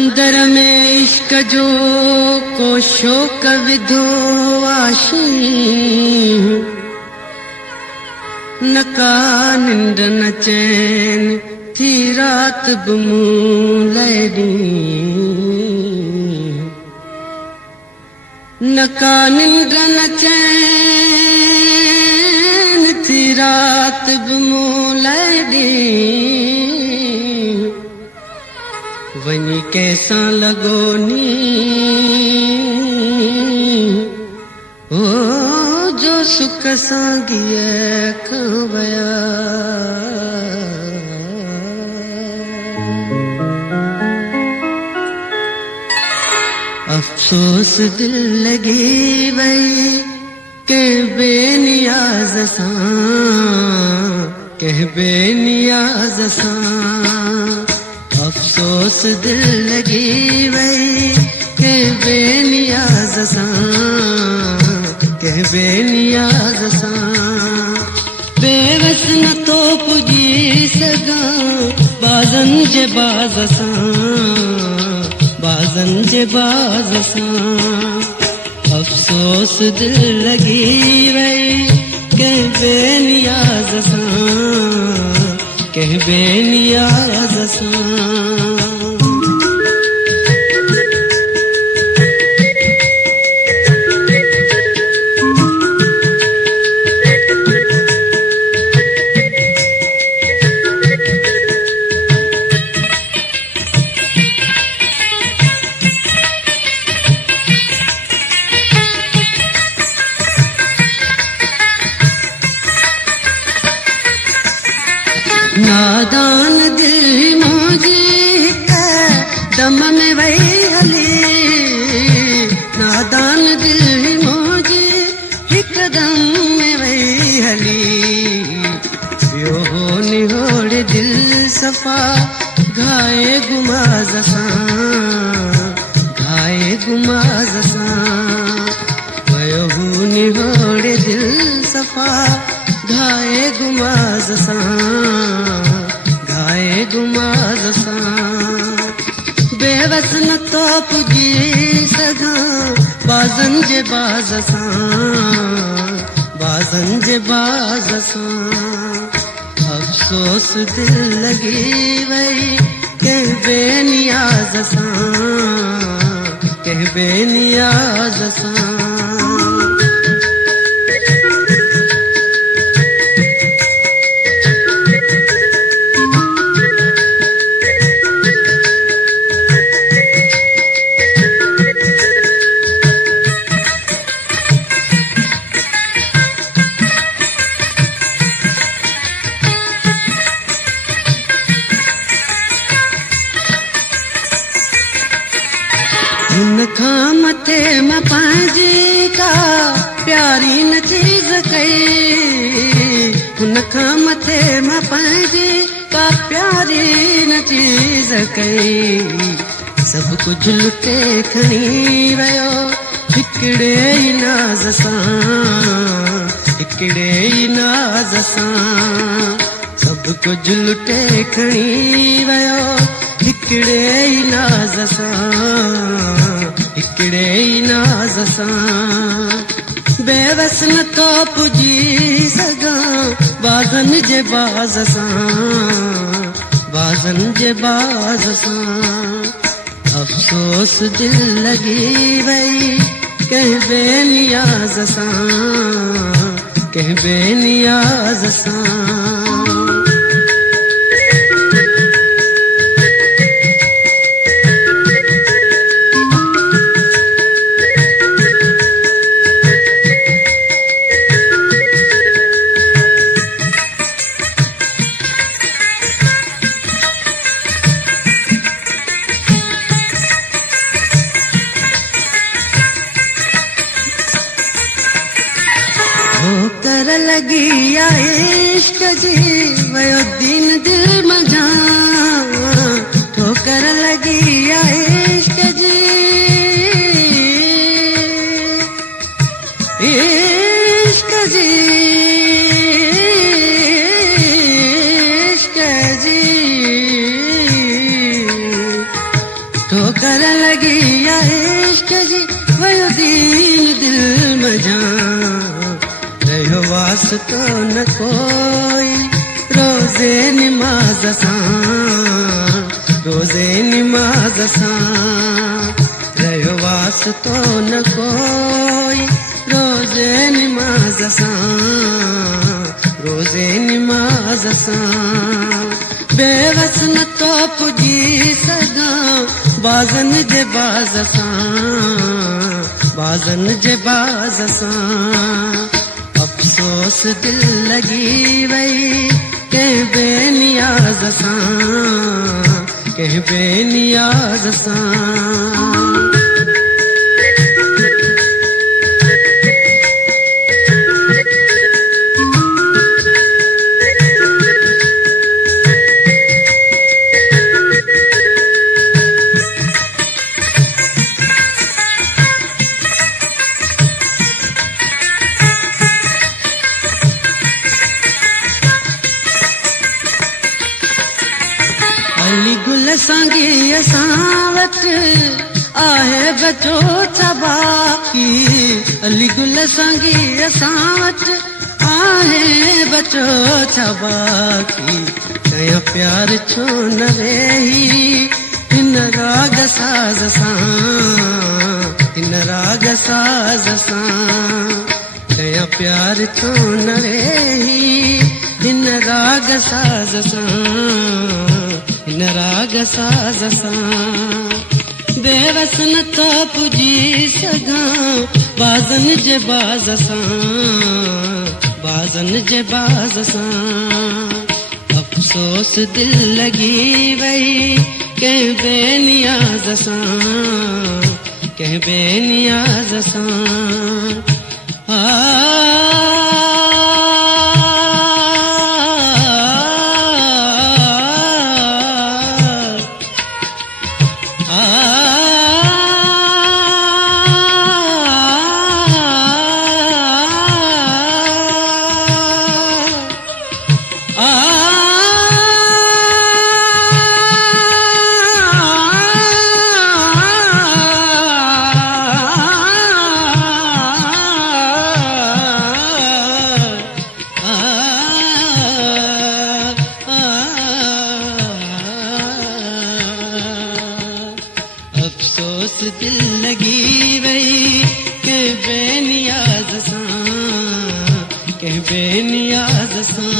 अंदर में इश्क जो को शोक विधो आशी न का निंड न चैन थी रात बमूलैडी न का निंड न चैन थी रात बमूलैडी वनी कैसा लगोनी ओ जो सुख सांगिए खवया अफसोस दिल लगी वही के बेनियाज सा कह बेनियाज सा अफसोस दिल लगी वही के बेनियाज सा कह बेनियाज सा बेवस न तो पुजी सगा बाजन जे बाज सा बाजन जे बाज सा अफसोस दिल लगी वही के बेनियाज सा कह बेनियाज सा नादान दिल मुझे दम में वही हली नादान दिल मुझे हिक दम में वही हली यो हो निहोड़ दिल सफा घाये गुमाज सा घाये गुमाज सा वयो हो निहोड़ दिल सफा घाये गुमाज सा घाये गुमाज सा बेवस न तो पुजी सगा बाजन जे बाज सा बाजन जे बाज सा अफसोस दिल लगी वही कह बेनियाज सा कह बेनियाज सा उनखा मथे में पंहिंजी का प्यारी न चीज कई उनखा मथे में पंहिंजी का प्यारी न चीज कई सब कुछ लुटे खणी वयो हिकड़े ई नाज सा हिकड़े ई नाज सा सब कुछ लुटे खणी वयो हिकड़े ई नाज सा हिकड़े ई नाज सा बेवस न तो पुजी सगा बाजन जे बाज सा बाजन जे बाज सा अफसोस दिल लगी वही कह बेनियाज सा कह बेनियाज सा ठोकर लगी या इश्क जी वयो दिन दिल मजा ठोकर लगी या इश्क जी इश्क जी इश्क जी कर लगी आहे इश्क जी वयो दीन दिल मझां रहियो वास्तो न कोई रोज़े निमाज़ सां रोज़े निमाज़ सां रहियो वास्तो न कोई रोज़े निमाज़ सां रोज़े निमाज़ सां बेवस न तो पुॼी सघां बाज़न जे बाज़ सां बाज़न जे बाज़ सां अफ़सोस दिल लॻी वई कंहिं बेनियाज़ सां कंहिं बेनियाज़ सां अली गुल संगी असां वटि आहे बचो छा बाक़ी अली गुल संगी असां वटि आहे बचो छा बाक़ी कया प्यार छो न वेही हिन राग साज़ सां हिन राग साज़ सां कया प्यार छो न वेही हिन राग साज़ सां हिन राग साज़ सां बेवस न तो पुॼी सघां बाज़न जे बाज़ सां बाज़न जे बाज़ सां अफ़सोस दिल लॻी वई कंहिं बेनियाज़ सां कंहिं बेनियाज़ सां अफ़सोस दिल लॻी वई कंहिं बेनियाज़ सां कंहिं बेनियाज़ सां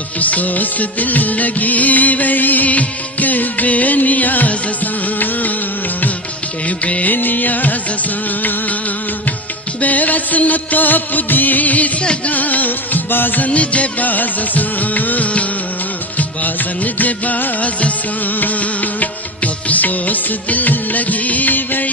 अफ़सोस दिल लॻी वई कंहिं बेनियाज़ सां कंहिं बेनियाज़ सां बेवस न तो पुॼी सघां बाज़न जे बाज़ सां बाज़न जे बाज़ सां अफ़सोस दिल लॻी वई